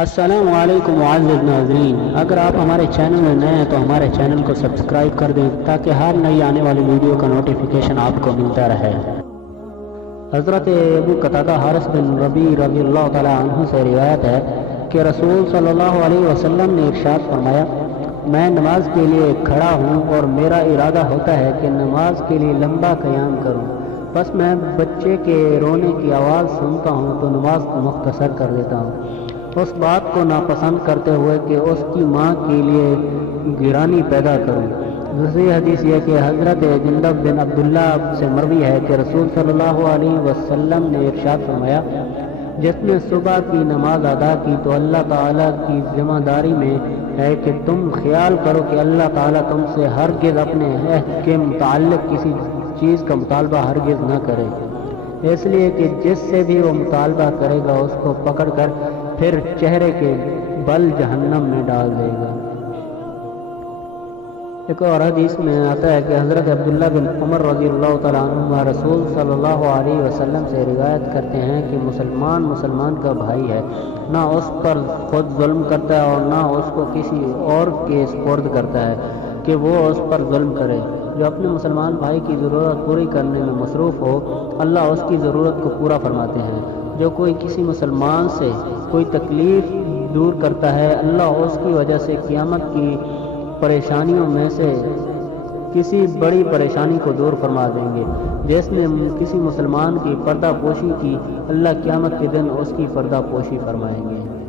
السلام علیکم معزز ناظرین، اگر آپ ہمارے چینل میں نئے ہیں تو ہمارے چینل کو سبسکرائب کر دیں تاکہ ہر نئی آنے والی ویڈیو کا نوٹیفیکیشن آپ کو ملتا رہے۔ حضرت ابو قتادہ حارث بن ربیع رضی اللہ تعالی عنہ سے روایت ہے کہ رسول صلی اللہ علیہ وسلم نے ارشاد فرمایا، میں نماز کے لیے کھڑا ہوں اور میرا ارادہ ہوتا ہے کہ نماز کے لیے لمبا قیام کروں، بس میں بچے کے رونے کی آواز سنتا ہوں تو نماز کو مختصر کر دیتا ہوں، اس بات کو ناپسند کرتے ہوئے کہ اس کی ماں کے لیے گرانی پیدا کروں۔ دوسری حدیث یہ کہ حضرت جندب بن عبداللہ سے مروی ہے کہ رسول صلی اللہ علیہ وسلم نے ارشاد فرمایا، جس نے صبح کی نماز ادا کی تو اللہ تعالیٰ کی ذمہ داری میں ہے کہ تم خیال کرو کہ اللہ تعالیٰ تم سے ہرگز اپنے عہد کے متعلق کسی چیز کا مطالبہ ہرگز نہ کرے، اس لیے کہ جس سے بھی وہ مطالبہ کرے گا اس کو پکڑ کر پھر چہرے کے بل جہنم میں ڈال دے گا۔ ایک اور حدیث میں آتا ہے کہ حضرت عبداللہ بن عمر رضی اللہ تعالیٰ عنہ رسول صلی اللہ علیہ وسلم سے روایت کرتے ہیں کہ مسلمان کا بھائی ہے، نہ اس پر خود ظلم کرتا ہے اور نہ اس کو کسی اور کے سپرد کرتا ہے کہ وہ اس پر ظلم کرے۔ جو اپنے مسلمان بھائی کی ضرورت پوری کرنے میں مصروف ہو، اللہ اس کی ضرورت کو پورا فرماتے ہیں۔ جو کوئی کسی مسلمان سے کوئی تکلیف دور کرتا ہے، اللہ اس کی وجہ سے قیامت کی پریشانیوں میں سے کسی بڑی پریشانی کو دور فرما دیں گے۔ جس نے کسی مسلمان کی پردہ پوشی کی، اللہ قیامت کے دن اس کی پردہ پوشی فرمائیں گے۔